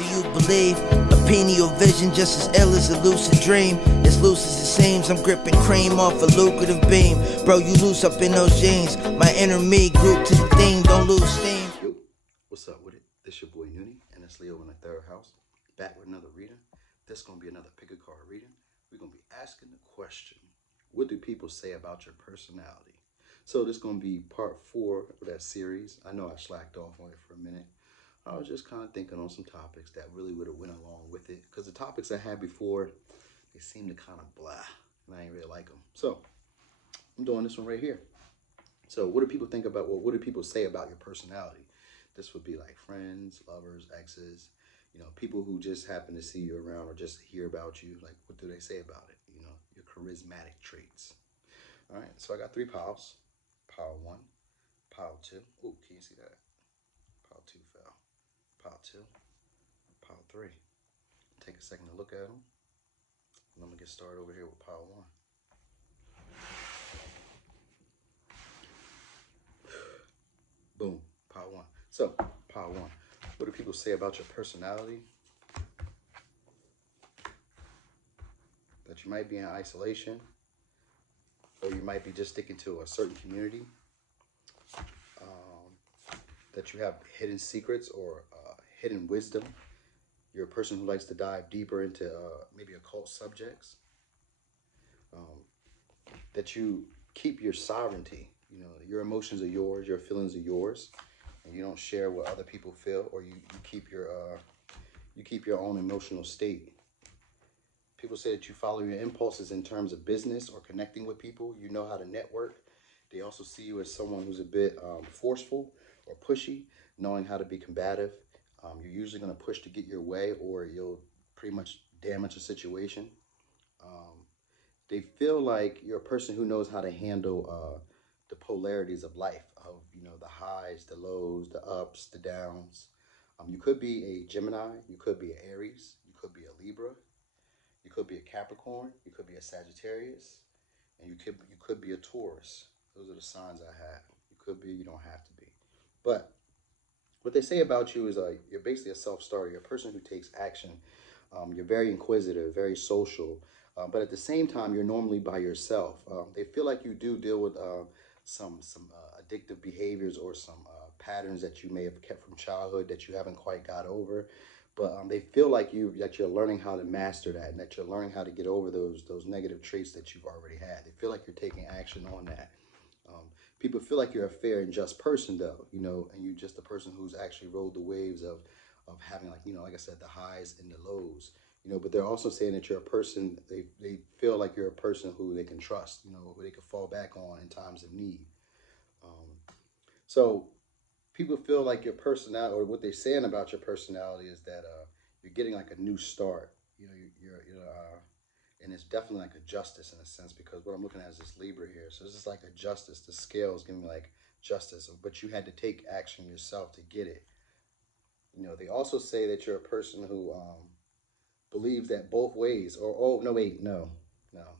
do you believe? A pineal vision just as ill as a lucid dream. As loose as it seems, I'm gripping cream off a lucrative beam. Bro, you loose up in those jeans. My inner me group to the theme, don't lose steam. Yo, what's up with it? This your boy Noonie, and it's Leo in the third house. Back with another reading. This gonna be another pick a card reading. We're gonna be asking the question, what do people say about your personality? So this gonna be part 4 of that series. I know I slacked off on it for a minute. I was just kind of thinking on some topics that really would have went along with it, because the topics I had before, they seem to kind of blah, and I ain't really like them. So I'm doing this one right here. So what do people think about, well, what do people say about your personality? This would be like friends, lovers, exes, people who just happen to see you around or just hear about you. Like, what do they say about it? Your charismatic traits. All right, so I got 3 piles. Pile 1, pile 2. Ooh, can you see that? Pile 2 fell. Pile 2, pile 3. Take a second to look at them. And I'm gonna get started over here with pile 1. Boom, pile 1. So, pile 1. What do people say about your personality? That you might be in isolation, or you might be just sticking to a certain community. That you have hidden secrets or hidden wisdom. You're a person who likes to dive deeper into maybe occult subjects. That you keep your sovereignty. Your emotions are yours, your feelings are yours, and you don't share what other people feel, or you keep your own emotional state. People say that you follow your impulses in terms of business or connecting with people. You know how to network. They also see you as someone who's a bit forceful or pushy, knowing how to be combative. You're usually going to push to get your way, or you'll pretty much damage a situation. They feel like you're a person who knows how to handle the polarities of life, of the highs, the lows, the ups, the downs. You could be a Gemini, you could be an Aries, you could be a Libra, you could be a Capricorn, you could be a Sagittarius, and you could be a Taurus. Those are the signs I have. You could be, you don't have to be. But what they say about you is you're basically a self-starter. You're a person who takes action. You're very inquisitive, very social, but at the same time, you're normally by yourself. They feel like you do deal with some addictive behaviors or some patterns that you may have kept from childhood that you haven't quite got over. But they feel like you're learning how to master that, and that you're learning how to get over those negative traits that you've already had. They feel like you're taking action on that. People feel like you're a fair and just person, though, and you're just a person who's actually rode the waves of having, like I said, the highs and the lows, but they're also saying that you're a person, they feel like you're a person who they can trust, who they can fall back on in times of need. So people feel like your personality, or what they're saying about your personality, is that you're getting like a new start, and it's definitely like a justice in a sense, because what I'm looking at is this Libra here. So this is like a justice. The scales giving me like justice, but you had to take action yourself to get it. They also say that you're a person who believes that both ways, or, oh, no, wait, no,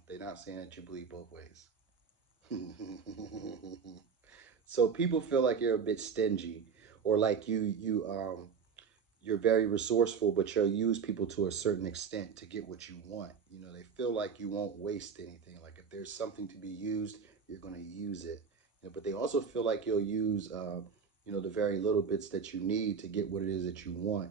they're not saying that you believe both ways. So people feel like you're a bit stingy, or like you're very resourceful, but you'll use people to a certain extent to get what you want. They feel like you won't waste anything. Like if there's something to be used, you're going to use it. But they also feel like you'll use, the very little bits that you need to get what it is that you want.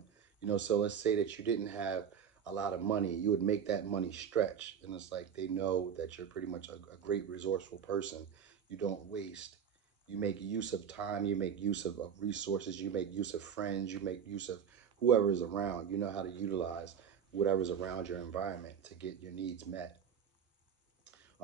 So let's say that you didn't have a lot of money, you would make that money stretch. And it's like they know that you're pretty much a great resourceful person. You don't waste. You make use of time, you make use of resources, you make use of friends, you make use of whoever is around. You know how to utilize whatever's around your environment to get your needs met.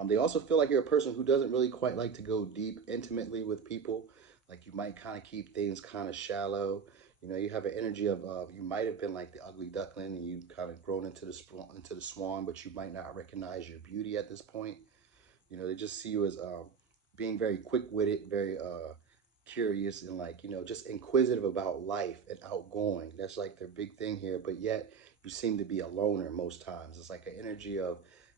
They also feel like you're a person who doesn't really quite like to go deep intimately with people. Like you might kind of keep things kind of shallow. You have an energy of you might have been like the ugly duckling, and you kind of grown into the swan, but you might not recognize your beauty at this point. They just see you as being very quick-witted, very curious, and just inquisitive about life and outgoing. That's like their big thing here, but yet you seem to be a loner most times. It's like an energy of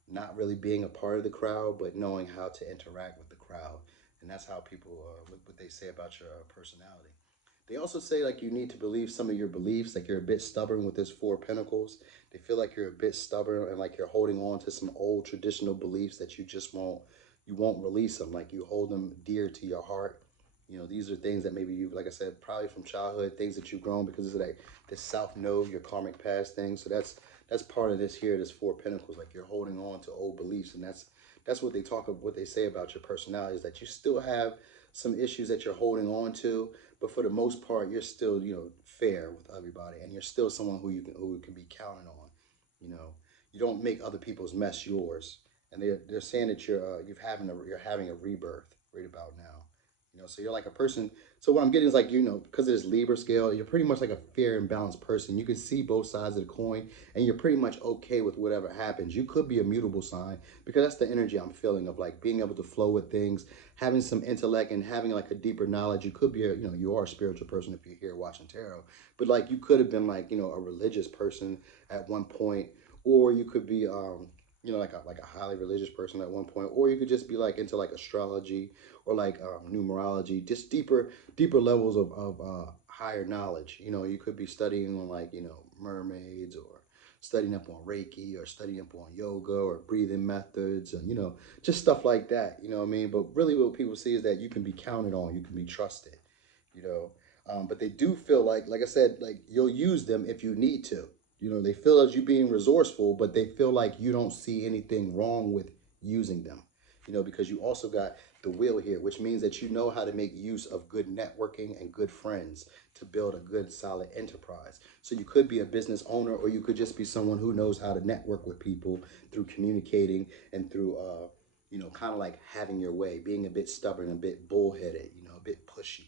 not really being a part of the crowd, but knowing how to interact with the crowd. And that's how people, what they say about your personality. They also say like you need to believe some of your beliefs, like you're a bit stubborn with this Four of Pentacles. They feel like you're a bit stubborn and like you're holding on to some old traditional beliefs that you won't release them. Like you hold them dear to your heart. You know, these are things that maybe you've, like I said, probably from childhood, things that you've grown because it's like this South Node, your karmic past thing. So that's part of this here, this Four of Pentacles. Like you're holding on to old beliefs, and that's what what they say about your personality is that you still have some issues that you're holding on to, but for the most part, you're still, you know, fair with everybody, and you're still someone who can be counted on. You know, you don't make other people's mess yours, and they're saying that you're having a rebirth right about now. You know, so you're like a person. So what I'm getting is like, you know, because of this Libra scale, you're pretty much like a fair and balanced person. You can see both sides of the coin, and you're pretty much okay with whatever happens. You could be a mutable sign because that's the energy I'm feeling of like being able to flow with things, having some intellect, and having like a deeper knowledge. You could be you know, you are a spiritual person if you're here watching tarot, but like you could have been like, you know, a religious person at one point, or you could be you know, like a highly religious person at one point, or you could just be like into like astrology or like numerology, just deeper levels of higher knowledge. You know, you could be studying on like, you know, mermaids, or studying up on Reiki, or studying up on yoga or breathing methods, and, you know, just stuff like that. You know what I mean? But really what people see is that you can be counted on, you can be trusted, you know. But they do feel like I said, like you'll use them if you need to. You know, they feel as you being resourceful, but they feel like you don't see anything wrong with using them. You know, because you also got the wheel here, which means that you know how to make use of good networking and good friends to build a good, solid enterprise. So you could be a business owner, or you could just be someone who knows how to network with people through communicating and through, you know, kind of like having your way, being a bit stubborn, a bit bullheaded, you know, a bit pushy.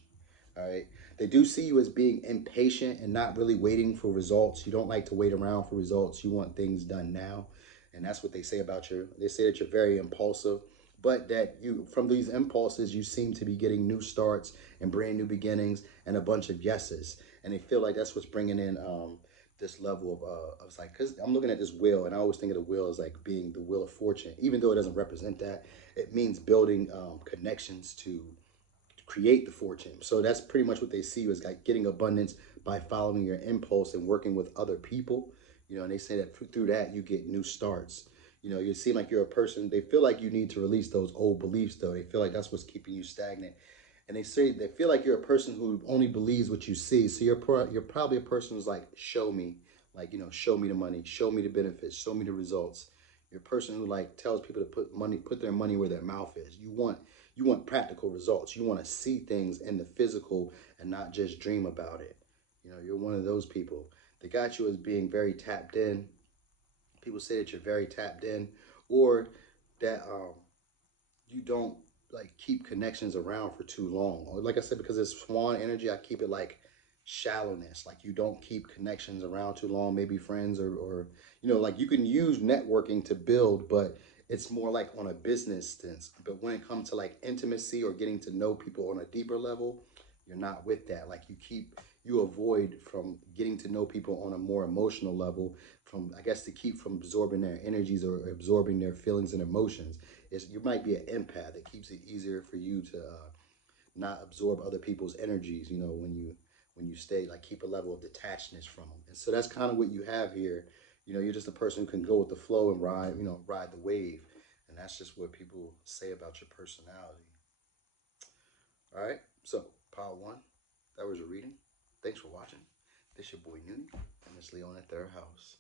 All right. They do see you as being impatient and not really waiting for results. You don't like to wait around for results. You want things done now. And that's what they say about you. They say that you're very impulsive, but that you, from these impulses, you seem to be getting new starts and brand new beginnings and a bunch of yeses. And they feel like that's what's bringing in this level of like, because I'm looking at this wheel, and I always think of the wheel as like being the wheel of fortune, even though it doesn't represent that. It means building connections to create the fortune. So that's pretty much what they see you as, like getting abundance by following your impulse and working with other people. You know, and they say that through that you get new starts. You know, you seem like you're a person. They feel like you need to release those old beliefs, though. They feel like that's what's keeping you stagnant. And they say they feel like you're a person who only believes what you see. So you're probably a person who's like, show me, like, you know, show me the money, show me the benefits, show me the results. You're a person who like tells people to put their money where their mouth is. You want practical results. You want to see things in the physical and not just dream about it. You know, you're one of those people. They got you as being very tapped in. People say that you're very tapped in, or that you don't like keep connections around for too long. Or like I said, because it's swan energy, I keep it like shallowness. Like you don't keep connections around too long, maybe friends or you know, like you can use networking to build, but it's more like on a business sense. But when it comes to like intimacy or getting to know people on a deeper level, you're not with that. Like you avoid from getting to know people on a more emotional level, from I guess to keep from absorbing their energies or absorbing their feelings and emotions. You might be an empath. It keeps it easier for you to not absorb other people's energies. You know, when you stay like keep a level of detachedness from them. And so that's kind of what you have here. You know, you're just a person who can go with the flow and ride the wave. And that's just what people say about your personality. All right. So, pile one, that was your reading. Thanks for watching. This your boy Noonie, and it's Leon at Third House.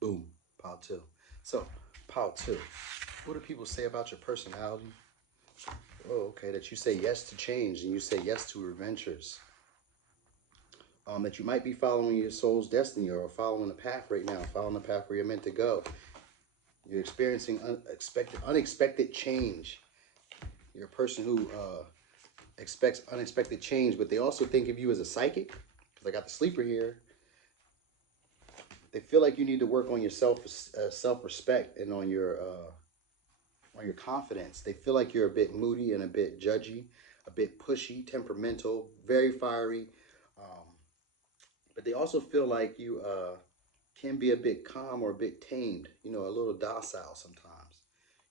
Boom. Pile two. So, pile two. What do people say about your personality? Oh, okay. That you say yes to change and you say yes to adventures. That you might be following your soul's destiny or following a path right now, following the path where you're meant to go. You're experiencing unexpected change. You're a person who expects unexpected change, but they also think of you as a psychic. Because I got the sleeper here. They feel like you need to work on your self-respect and on your confidence. They feel like you're a bit moody and a bit judgy. a bit pushy, temperamental, very fiery. Um, but they also feel like you can be a bit calm or a bit tamed, a little docile sometimes.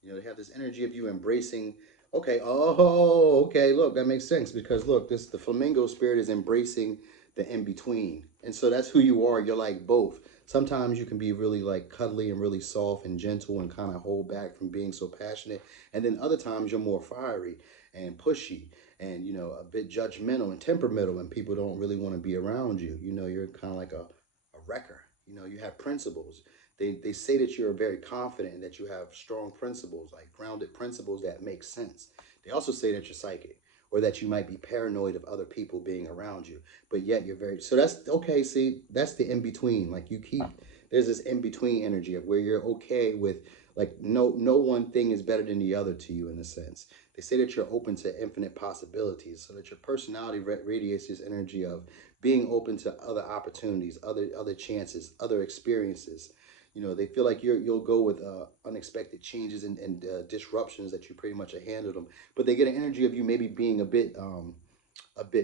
They have this energy of you embracing, okay, oh, okay, look, that makes sense because look, the flamingo spirit is embracing the in between. And so that's who you are. You're like both. Sometimes you can be really like cuddly and really soft and gentle and kind of hold back from being so passionate. And then other times you're more fiery and pushy and, a bit judgmental and temperamental and people don't really want to be around you. You're kind of like a wrecker. You have principles. They say that you're very confident and that you have strong principles, like grounded principles that make sense. They also say that you're psychic or that you might be paranoid of other people being around you, but yet you're very, so that's okay. See, that's the in between. Like there's this in between energy of where you're okay with, like, no one thing is better than the other to you in a sense. They say that you're open to infinite possibilities, so that your personality radiates this energy of being open to other opportunities, other chances, other experiences. They feel like you'll go with unexpected changes and disruptions that you pretty much have handled them. But they get an energy of you maybe being a bit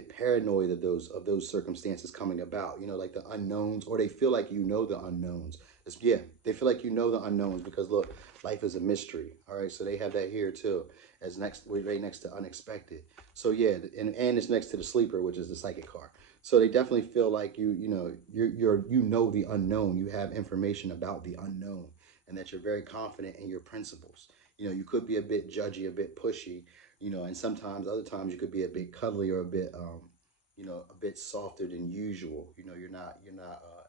paranoid of those circumstances coming about. Like the unknowns, or they feel like the unknowns. Yeah, they feel like the unknowns because look, life is a mystery. All right, so they have that here too, as right next to unexpected. So yeah, and it's next to the sleeper, which is the psychic card. So they definitely feel like you're the unknown. You have information about the unknown, and that you're very confident in your principles. You could be a bit judgy, a bit pushy, and sometimes other times you could be a bit cuddly or a bit a bit softer than usual. You're not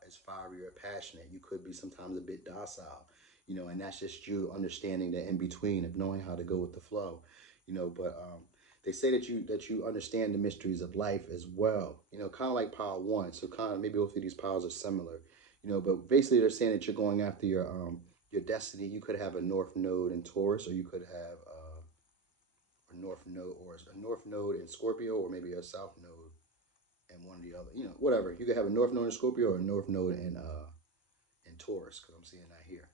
as fiery or passionate. You could be sometimes a bit docile, and that's just you understanding the in between of knowing how to go with the flow, but they say that you understand the mysteries of life as well, kind of like pile one. So kind of maybe both of these piles are similar, but basically they're saying that you're going after your destiny. You could have a north node in Taurus, or you could have a north node in Scorpio, or maybe a south node and one or the other. Whatever. You could have a north node in Scorpio or a north node in Taurus, because I'm seeing that here.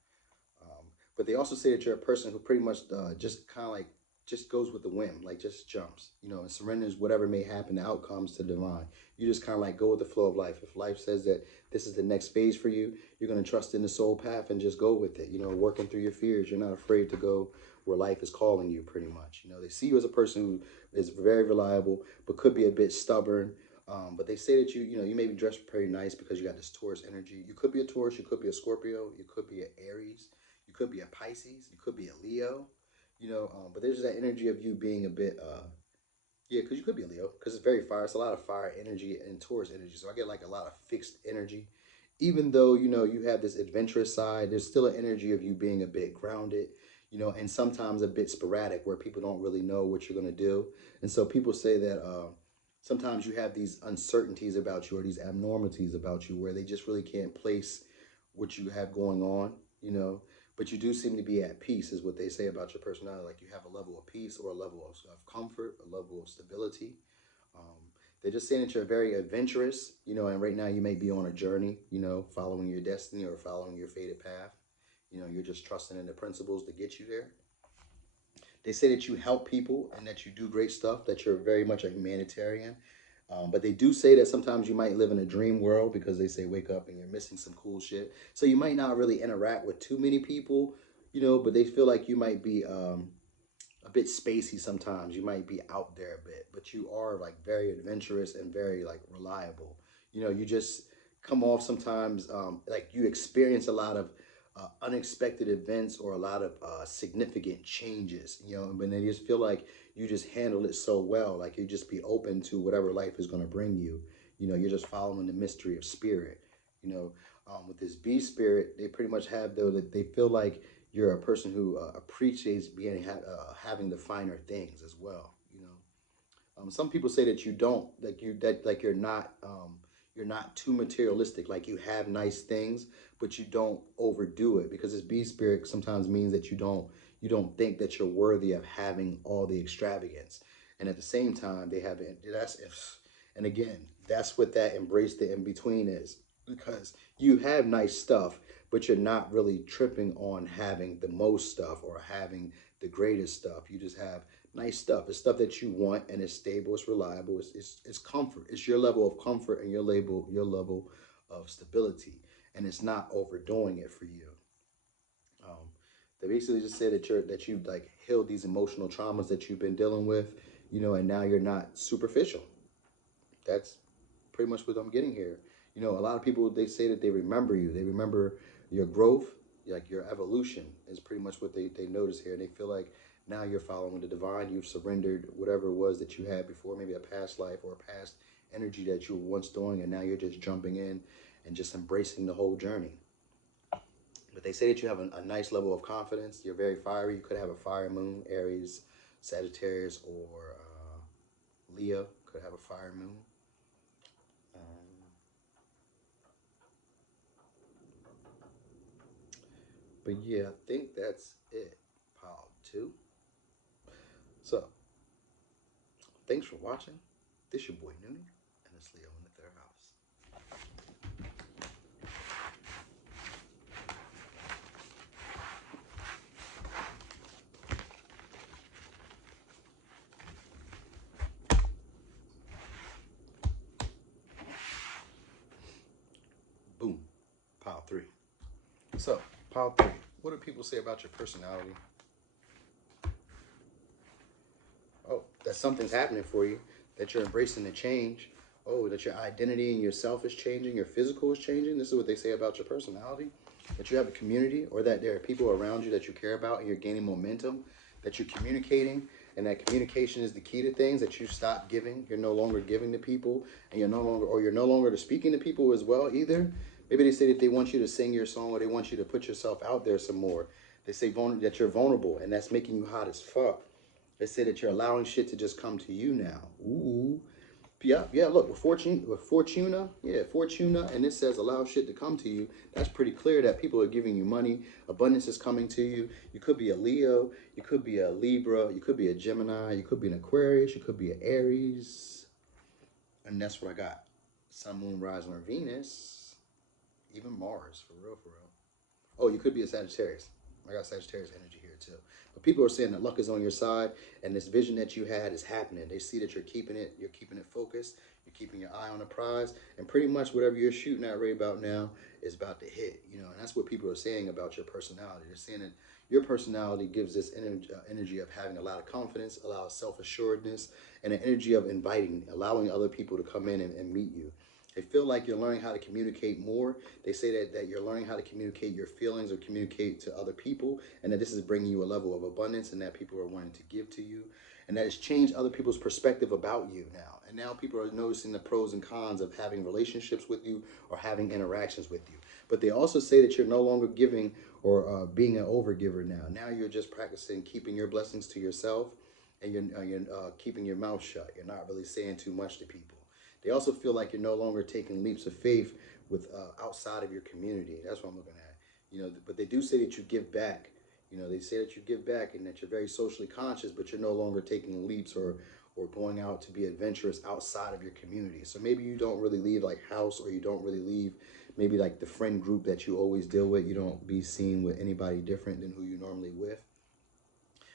But they also say that you're a person who pretty much just kind of like just goes with the whim, like just jumps, and surrenders whatever may happen, the outcomes to divine. You just kind of like go with the flow of life. If life says that this is the next phase for you, you're going to trust in the soul path and just go with it, working through your fears. You're not afraid to go where life is calling you pretty much. They see you as a person who is very reliable, but could be a bit stubborn. But they say that you may be dressed very nice because you got this Taurus energy. You could be a Taurus, you could be a Scorpio, you could be an Aries, you could be a Pisces, you could be a Leo, but there's that energy of you being a bit, yeah, because you could be a Leo, because it's very fire. It's a lot of fire energy and Taurus energy. So I get like a lot of fixed energy. Even though, you have this adventurous side, there's still an energy of you being a bit grounded, and sometimes a bit sporadic where people don't really know what you're going to do. And so people say that sometimes you have these uncertainties about you or these abnormalities about you where they just really can't place what you have going on, but you do seem to be at peace, is what they say about your personality. Like you have a level of peace or a level of comfort, a level of stability. Um, they're just saying that you're very adventurous, and right now you may be on a journey, following your destiny or following your fated path. You're just trusting in the principles to get you there. They say that you help people and that you do great stuff, that you're very much a humanitarian. But they do say that sometimes you might live in a dream world because they say wake up and you're missing some cool shit. So you might not really interact with too many people, but they feel like you might be a bit spacey sometimes. You might be out there a bit, but you are like very adventurous and very like reliable. You just come off sometimes like you experience a lot of unexpected events or a lot of significant changes, and they just feel like you just handle it so well. Like you just be open to whatever life is going to bring you. You're just following the mystery of spirit. With this B spirit, they pretty much have though that they feel like you're a person who appreciates having the finer things as well. Some people say that you don't like you're not too materialistic. Like you have nice things, but you don't overdo it because this B spirit sometimes means that you don't think that you're worthy of having all the extravagance, and at the same time they have it. And again, that's what that embrace the in between is, because you have nice stuff, but you're not really tripping on having the most stuff or having the greatest stuff. You just have nice stuff. It's stuff that you want, and it's stable, it's reliable, it's comfort. It's your level of comfort and your level of stability, and it's not overdoing it for you. Um, they basically just say that you like healed these emotional traumas that you've been dealing with, and now you're not superficial. That's pretty much what I'm getting here. A lot of people, they say that they remember you. They remember your growth, like your evolution is pretty much what they notice here. And they feel like now you're following the divine. You've surrendered whatever it was that you had before, maybe a past life or a past energy that you were once doing, and now you're just jumping in and just embracing the whole journey. But they say that you have a nice level of confidence. You're very fiery. You could have a fire moon, Aries, Sagittarius, or Leo could have a fire moon. But yeah, I think that's it. Pile 2. So, thanks for watching. This your boy Noonie, and it's Leo in the third house. Boom. Pile 3. So, pile 3. What do people say about your personality? Oh, that something's happening for you, that you're embracing the change. Oh, that your identity and yourself is changing, your physical is changing. This is what they say about your personality. That you have a community, or that there are people around you that you care about and you're gaining momentum, that you're communicating, and that communication is the key to things, that you stop giving. You're no longer giving to people, and you're no longer speaking to people as well either. Maybe they say that they want you to sing your song, or they want you to put yourself out there some more. They say that you're vulnerable, and that's making you hot as fuck. They say that you're allowing shit to just come to you now. Ooh. Yeah, look, with Fortuna, and it says allow shit to come to you. That's pretty clear that people are giving you money. Abundance is coming to you. You could be a Leo, you could be a Libra, you could be a Gemini, you could be an Aquarius, you could be an Aries. And that's what I got. Sun, Moon, Rising, or Venus. Even Mars, for real, for real. Oh, you could be a Sagittarius. I got Sagittarius energy here too. But people are saying that luck is on your side, and this vision that you had is happening. They see that you're keeping it focused, you're keeping your eye on the prize, and pretty much whatever you're shooting at right about now is about to hit. And that's what people are saying about your personality. They're saying that your personality gives this energy of having a lot of confidence, a lot of self-assuredness, and an energy of inviting, allowing other people to come in and meet you. They feel like you're learning how to communicate more. They say that you're learning how to communicate your feelings or communicate to other people, and that this is bringing you a level of abundance, and that people are wanting to give to you, and that it's changed other people's perspective about you now. And now people are noticing the pros and cons of having relationships with you or having interactions with you. But they also say that you're no longer giving or being an overgiver now. Now you're just practicing keeping your blessings to yourself, and you're keeping your mouth shut. You're not really saying too much to people. They also feel like you're no longer taking leaps of faith with outside of your community. That's what I'm looking at. But they do say that you give back. They say that you give back and that you're very socially conscious, but you're no longer taking leaps or going out to be adventurous outside of your community. So maybe you don't really leave like house, or you don't really leave maybe like the friend group that you always deal with. You don't be seen with anybody different than who you normally with.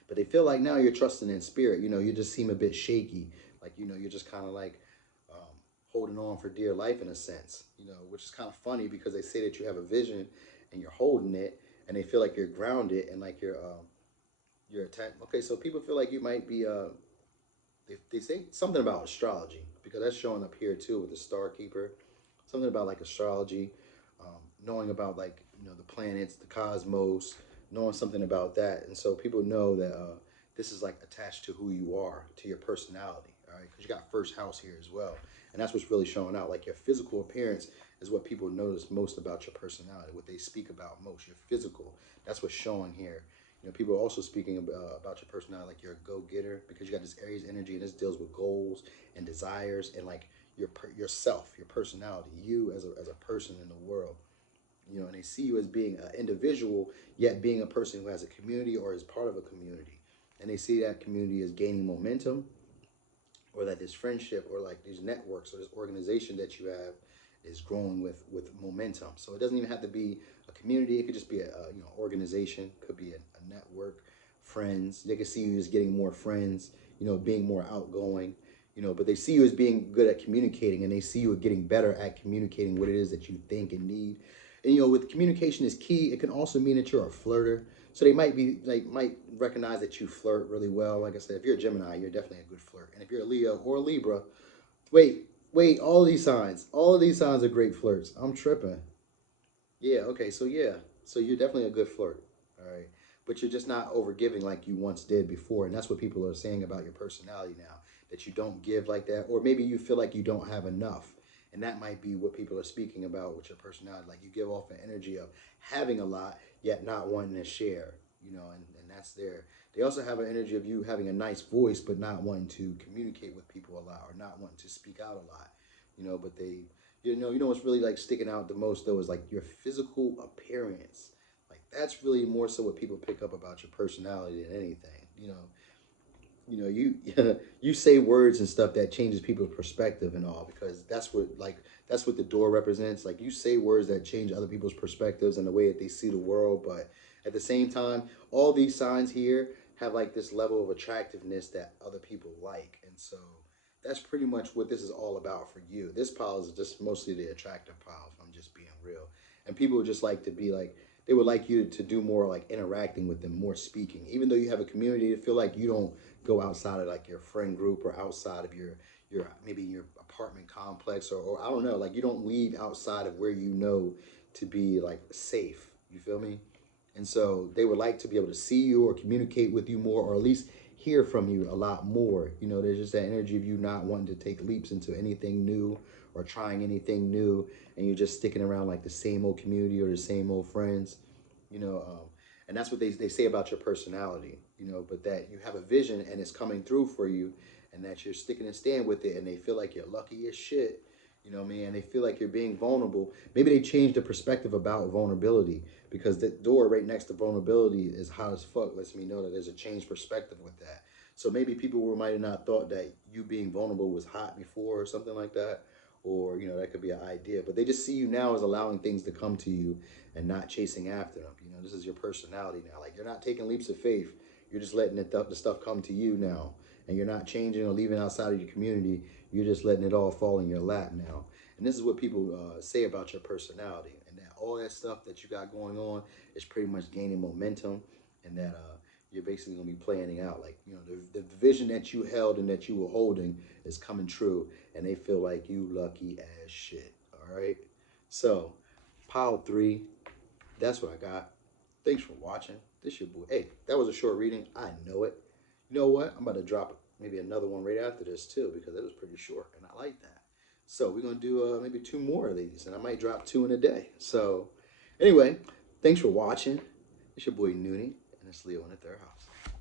But they feel like now you're trusting in spirit. You just seem a bit shaky. Like, you're just kind of like holding on for dear life in a sense, which is kind of funny because they say that you have a vision and you're holding it, and they feel like you're grounded and like you're attached. Okay, so people feel like you might be they say something about astrology, because that's showing up here too with the Star Keeper. Something about like astrology, knowing about like the planets, the cosmos, knowing something about that. And so people know that this is like attached to who you are, to your personality. All right, because you got first house here as well, and that's what's really showing out. Like your physical appearance is what people notice most about your personality, what they speak about most. Your physical, that's what's showing here. People are also speaking about your personality, like you're a go-getter, because you got this Aries energy, and this deals with goals and desires and like yourself, your personality, you as a person in the world. And they see you as being an individual, yet being a person who has a community or is part of a community. And they see that community as gaining momentum, or that this friendship or like these networks or this organization that you have is growing with momentum. So it doesn't even have to be a community. It could just be a organization, could be a network. friends. They can see you as getting more friends, you know, being more outgoing, you know, but they see you as being good at communicating, and they see you as getting better at communicating what it is that you think and need. And, you know, with communication is key, it can also mean that you're a flirter. So they might be like, might recognize that you flirt really well. Like I said, if you're a Gemini, you're definitely a good flirt. And if you're a Leo or a Libra, wait, all of these signs are great flirts. I'm tripping. Yeah. So you're definitely a good flirt. All right. But you're just not over giving like you once did before. And that's what people are saying about your personality now, that you don't give like that. Or maybe you feel like you don't have enough. And that might be what people are speaking about with your personality. Like you give off an energy of having a lot, yet not wanting to share, you know, and that's there. They also have an energy of you having a nice voice, but not wanting to communicate with people a lot or not wanting to speak out a lot, you know, but they, you know what's really like sticking out the most though is like your physical appearance. Like that's really more so what people pick up about your personality than anything. You you say words and stuff that changes people's perspective and all, because that's what the door represents. Like you say words that change other people's perspectives and the way that they see the world, but at the same time, all these signs here have like this level of attractiveness that other people like, and so that's pretty much what this is all about for you. This pile is just mostly the attractive pile, if I'm just being real. And people would just like to be like, they would like you to do more like interacting with them, more speaking. Even though you have a community, to feel like you don't go outside of like your friend group or outside of your maybe your apartment complex, or I don't know, like you don't leave outside of where you know to be like safe. You feel me? And so they would like to be able to see you or communicate with you more, or at least hear from you a lot more. You know, there's just that energy of you not wanting to take leaps into anything new or trying anything new, and you're just sticking around like the same old community or the same old friends, you know. And that's what they say about your personality, you know, but that you have a vision and it's coming through for you, and that you're sticking and staying with it, and they feel like you're lucky as shit. You know what I mean? And they feel like you're being vulnerable. Maybe they changed the perspective about vulnerability, because the door right next to vulnerability is hot as fuck. Lets me know that there's a changed perspective with that. So maybe people might have not thought that you being vulnerable was hot before or something like that. Or, you know, that could be an idea. But they just see you now as allowing things to come to you and not chasing after them. You know, this is your personality now. Like, you're not taking leaps of faith. You're just letting the stuff come to you now. And you're not changing or leaving outside of your community. You're just letting it all fall in your lap now. And this is what people say about your personality. And that all that stuff that you got going on is pretty much gaining momentum. And that you're basically going to be planning out. Like, you know, the vision that you held and that you were holding is coming true. And they feel like you lucky as shit. All right? So, pile 3, that's what I got. Thanks for watching. This your boy. Hey, that was a short reading. I know it. You know what? I'm about to drop maybe another one right after this too, because it was pretty short and I like that. So we're going to do maybe 2 more of these, and I might drop 2 in a day. So anyway, thanks for watching. It's your boy Noonie, and it's Leo in the third house.